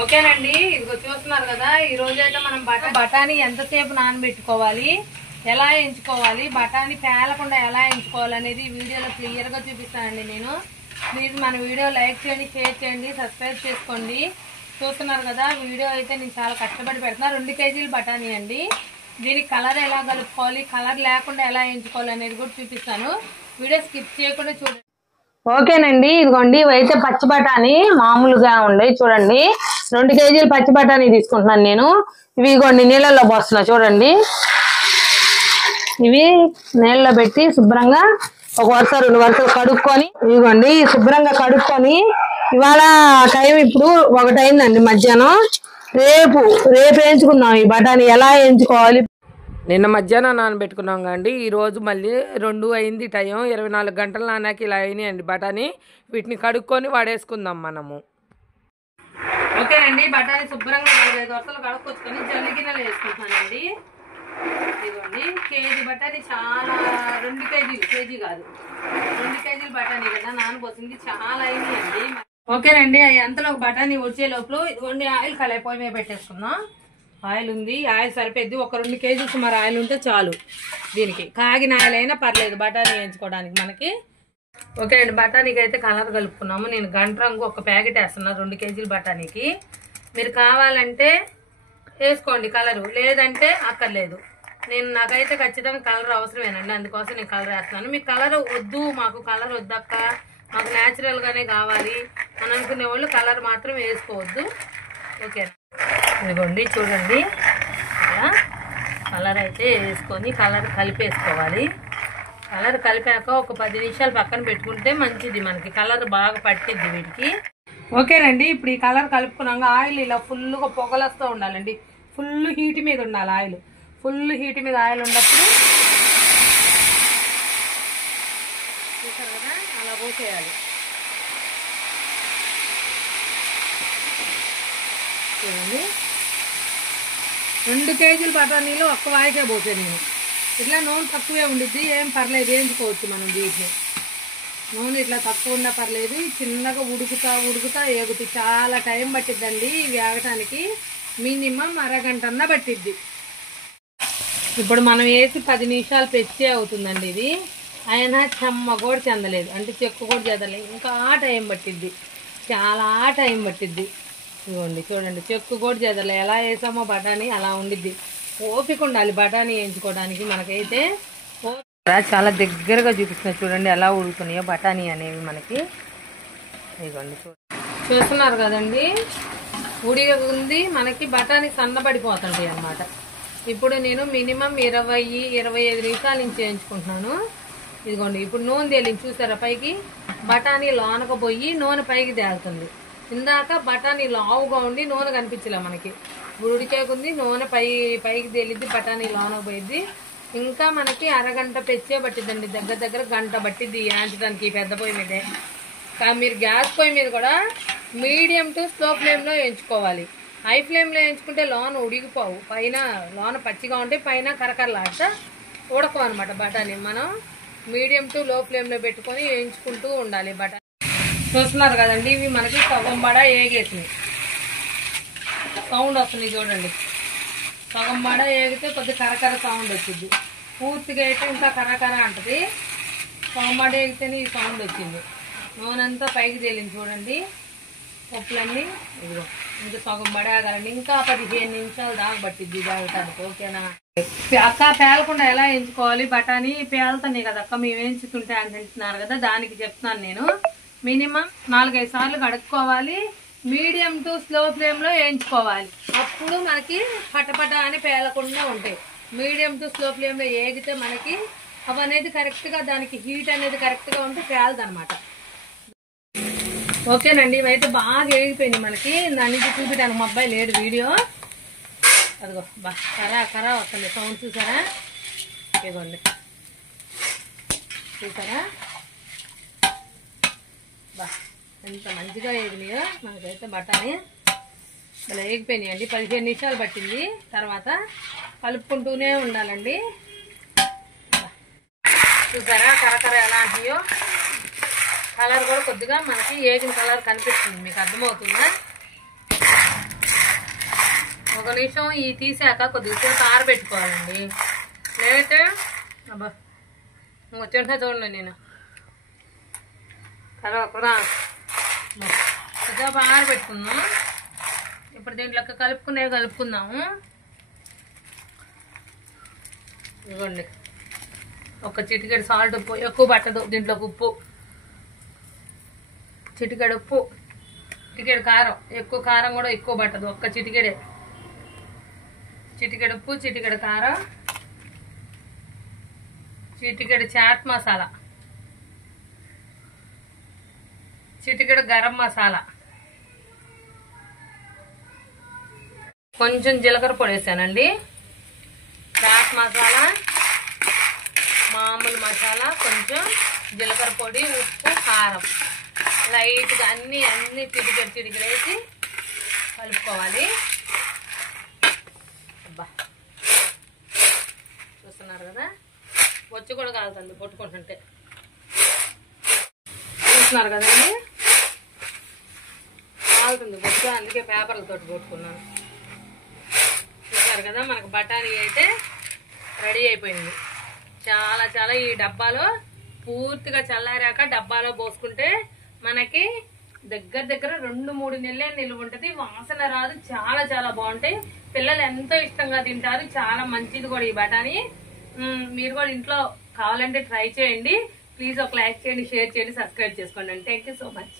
ఓకేనండి, ఇదిగో చూస్తున్నారు కదా. ఈ రోజైతే మనం బఠానీ ఎంతసేపు నానబెట్టుకోవాలి, ఎలా ఎంచుకోవాలి, బఠానీ పేలకుండా ఎలా ఎంచుకోవాలి అనేది ఈ వీడియోలో క్లియర్ గా చూపిస్తానండి నేను. ప్లీజ్ మన వీడియో లైక్ చేయండి, షేర్ చేయండి, సబ్స్క్రైబ్ చేసుకోండి. చూస్తున్నారు కదా, వీడియో అయితే నేను చాలా కష్టపడి పెడుతున్నా. 2 కేజీలు బఠానీ అండి. దీనికి కలర్ ఎలా కలుపుకోవాలి, కలర్ లేకుండా ఎలా ఎంచుకోవాలి అనేది కూడా చూపిస్తాను. వీడియో స్కిప్ చేయకుండా చూడండి. ఓకేనండి, ఇదిగోండి ఇవైతే పచ్చి బఠానీ మామూలుగా ఉండే చూడండి. 2 కేజీలు పచ్చి బఠానీ తీసుకుంటున్నాను నేను. ఇవి ఇదిగోండి నీళ్ళల్లో పోస్తున్నా చూడండి. ఇవి నీళ్ళలో పెట్టి శుభ్రంగా ఒక వరుస 2 వరుసలు కడుక్కొని, ఇదిగోండి శుభ్రంగా కడుక్కొని, ఇవాళ టైం ఇప్పుడు 1 అయిందండి మధ్యాహ్నం. రేపు వేయించుకుందాం ఈ బఠానీ ఎలా వేయించుకోవాలి. నిన్న మధ్యాహ్నం నానబెట్టుకున్నాం కండి. ఈరోజు మళ్ళీ 2 అయింది టైం. 24 గంటలు నానాక ఇలా అయినాయండి బఠానీ. వీటిని కడుక్కొని వాడేసుకుందాం మనము. ఓకేనండి, బఠానీ శుభ్రంగా 4-5 వరుసలు కడుక్కొచ్చుకొని జల్లి గిన్నెలు వేసుకుంటున్నానండి. ఇదిగోండి కేజీ బఠానీ, చాలా 2 కేజీలు, కేజీ కాదు 2 కేజీలు బఠానీ కదా నానబోసింది, చాలా అయినాయండి. ఓకేనండి, అంతలో బఠానీ వచ్చే లోపల ఇదిగోండి ఆయిల్ కళాయి పొయ్యి మీద పెట్టేసుకుందాం. ఆయిల్ ఉంది, ఆయిల్ సరిపోద్ది. ఒక 2 కేజీలు సుమారు ఆయిల్ ఉంటే చాలు దీనికి. కాగిన ఆయిల్ అయినా పర్లేదు బఠానీ వేయించుకోవడానికి మనకి. ఓకే అండి, బఠానీకి అయితే కలర్ కలుపుకున్నాము. నేను గంట రంగు ఒక ప్యాకెట్ వేస్తున్నా 2 కేజీలు బఠానీకి. మీరు కావాలంటే వేసుకోండి కలరు, లేదంటే అక్కర్లేదు. నాకైతే ఖచ్చితంగా కలర్ అవసరమేనండి, అందుకోసం నేను కలర్ వేస్తున్నాను. మీకు కలర్ వద్దు, మాకు కలర్ వద్దక్క, మాకు న్యాచురల్గానే కావాలి అని అనుకునే వాళ్ళు కలర్ మాత్రం వేసుకోవద్దు. ఓకే, ఇదిగోండి చూడండి ఇలా కలర్ అయితే వేసుకొని కలర్ కలిపేసుకోవాలి. కలర్ కలిపాక ఒక 10 నిమిషాలు పక్కన పెట్టుకుంటే మంచిది, మనకి కలర్ బాగా పట్టిద్ది వీటికి. ఓకేనండి, ఇప్పుడు ఈ కలర్ కలుపుకున్నాక ఆయిల్ ఇలా ఫుల్గా పొగలొస్తూ ఉండాలండి. ఫుల్ హీట్ మీద ఉండాలి ఆయిల్. ఫుల్ హీట్ మీద ఆయిల్ ఉన్నప్పుడు చూసారు కదా అలా పోసేయాలి. చూడండి 2 కేజీలు బఠానీలు ఒక్క వాయికే పోసే నేను. ఇట్లా నూనె తక్కువే ఉండిద్ది, ఏం పర్లేదు, వేయించుకోవచ్చు మనం వీటిని. నూనె ఇట్లా తక్కువ ఉన్నా పర్లేదు. చిన్నగా ఉడుకుతా ఏగుతుంది. చాలా టైం పట్టిద్దండి ఇవి ఆగటానికి. మినిమం అరగంటన్నా పట్టిద్ది. ఇప్పుడు మనం వేసి 10 నిమిషాలు పెచ్చే అవుతుందండి ఇది. అయినా చెమ్మ కూడా చెందలేదు, అంటే చెక్కు కూడా చెదలేదు. ఇంకా టైం పట్టిద్ది, చాలా టైం పట్టిద్ది. ఇవ్వండి చూడండి, చెక్కు కూడా చెదలే. ఎలా వేసామో బఠానీ అలా ఉండిద్ది. ఓపిక ఉండాలి బఠానీ వేయించుకోవడానికి మనకైతే. చాలా దగ్గరగా చూపిస్తున్నా చూడండి ఎలా ఉడుకున్నాయో బఠానీ అనేవి మనకి. ఇదిగోండి చూస్తున్నారు కదండి, ఉడికి మనకి బఠానీ సన్నబడిపోతుంటాయి అన్నమాట. ఇప్పుడు నేను మినిమం 20-25 నిమిషాల నుంచి వేయించుకుంటున్నాను. ఇదిగోండి ఇప్పుడు నూనె తేలింది చూసారా పైకి. బఠానీ లోనకు పోయి నూనె పైకి తేలుతుంది. ఇందాక బఠానీ లావుగా ఉండి నూనె కనిపించలే మనకి. ఉడికేకుంది నూనె పైకి తేలిద్ది, బఠానీ లోనకు పోయిద్ది. ఇంకా మనకి అరగంట పెచ్చే పట్టిద్దండి, దగ్గర గంట పట్టిద్ది వేయించడానికి పెద్ద పొయ్యి మీదే. మీరు గ్యాస్ పొయ్యి మీద కూడా మీడియం టు స్లో ఫ్లేమ్లో వేయించుకోవాలి. హై ఫ్లేమ్లో వేయించుకుంటే లోన ఉడికిపోవు, పైన లోన పచ్చిగా ఉంటే పైన కరకరలాట ఉడకవు అనమాట బఠానీ. మనం మీడియం టు లో ఫ్లేమ్లో పెట్టుకొని వేయించుకుంటూ ఉండాలి బఠానీ. చూస్తున్నారు కదండి, ఇవి మనకి సగం బడ ఏగేసినాయి. సౌండ్ వస్తుంది చూడండి. సగం బడ ఏగితే కొద్ది కరకర సౌండ్ వచ్చింది. పూర్తిగా అయితే ఇంకా కరకర అంటది. సగం బడ ఏగితేనే ఈ సౌండ్ వచ్చింది. నూనె అంతా పైకి తేలింది చూడండి. పప్పులన్నీ ఇదిగో ఇంకా సగం పడేయగలండి. ఇంకా 15 నిమిషాలు దాకా పట్టిద్ది తాగటానికి. ఓకేనా అక్క, పేలకుండా ఎలా వేయించుకోవాలి బఠానీ? పేలుతున్నాయి కదా అక్క, మేము వేయించుతుంటే అని తింటున్నారు కదా, దానికి చెప్తున్నాను నేను. మినిమం 4-5 సార్లు కడుక్కోవాలి. మీడియం టు స్లో ఫ్లేమ్లో వేయించుకోవాలి. అప్పుడు మనకి పటపట అని పేలకుండా ఉంటాయి. మీడియం టు స్లో ఫ్లేమ్లో వేగితే మనకి అవి అనేది కరెక్ట్గా, దానికి హీట్ అనేది కరెక్ట్గా ఉంటే పేలదనమాట. ఓకేనండి, ఇవైతే బాగా వేగిపోయింది మనకి. దాని నుంచి చూపించడానికి మా అబ్బాయి లేడు వీడియో. అదిగో బా కరా వస్తుంది సౌండ్ చూసారా? ఇదిగోండి చూసారా బా ఎంత మంచిగా వేగినాయో. మనకైతే బఠానీ ఇలా వేగిపోయినాయి అండి. 15 నిమిషాలు పట్టింది. తర్వాత కలుపుకుంటూనే ఉండాలండి. చూసారా కరకర ఎలా అంటాయో. కలర్ కూడా కొద్దిగా మనకి ఏగిన కలర్ కనిపిస్తుంది, మీకు అర్థమవుతుందా? ఒక నిమిషం ఈ తీసాక కొద్దిసేపు ఆరబెట్టుకోవాలండి. లేదంటే అబ్బా వచ్చింటే చూడండి నేను కలవకురా కొద్దిసేపు ఆరబెట్టుకుందాం. ఇప్పుడు దీంట్లోకి కలుపుకుందాము. ఇవ్వండి ఒక చిటికెడు సాల్ట్, ఉప్పు ఎక్కువ పట్టదు దీంట్లోకి, ఉప్పు చిటికెడు, ఉప్పు చిటికెడు కారం, ఎక్కువ కారం కూడా ఎక్కువ పట్టదు, ఒక్క చిటికెడే. చిటికెడు ఉప్పు, చిటికెడు కారం, చిటికెడు చాట్ మసాలా, చిటికెడు గరం మసాలా, కొంచెం జీలకర్ర పొడి వేసానండి. చాట్ మసాలా, మామూలు మసాలా, కొంచెం జీలకర్ర పొడి, ఉప్పు, కారం లైట్గా అన్ని చిటికెడు వేసి కలుపుకోవాలి. అబ్బా చూస్తున్నారు కదా, వచ్చి కూడా కాలుతుంది కొట్టుకుంటుంటే. చూస్తున్నారు కదండి కాలుతుంది బొచ్చు, అందుకే పేపర్లతో కొట్టుకున్నాను. చూసారు కదా మనకు బఠానీ అయితే రెడీ అయిపోయింది. చాలా ఈ డబ్బాలో పూర్తిగా చల్లారాక డబ్బాలో పోసుకుంటే మనకి దగ్గర 2-3 నెలలే నిలువ ఉంటుంది. వాసన రాదు, చాలా బాగుంటాయి. పిల్లలు ఎంతో ఇష్టంగా తింటారు. చాలా మంచిది కూడా ఈ బఠానీ. మీరు కూడా ఇంట్లో కావాలంటే ట్రై చేయండి. ప్లీజ్ ఒక లైక్ చేయండి, షేర్ చేయండి, సబ్స్క్రైబ్ చేసుకోండి. Thank you so much.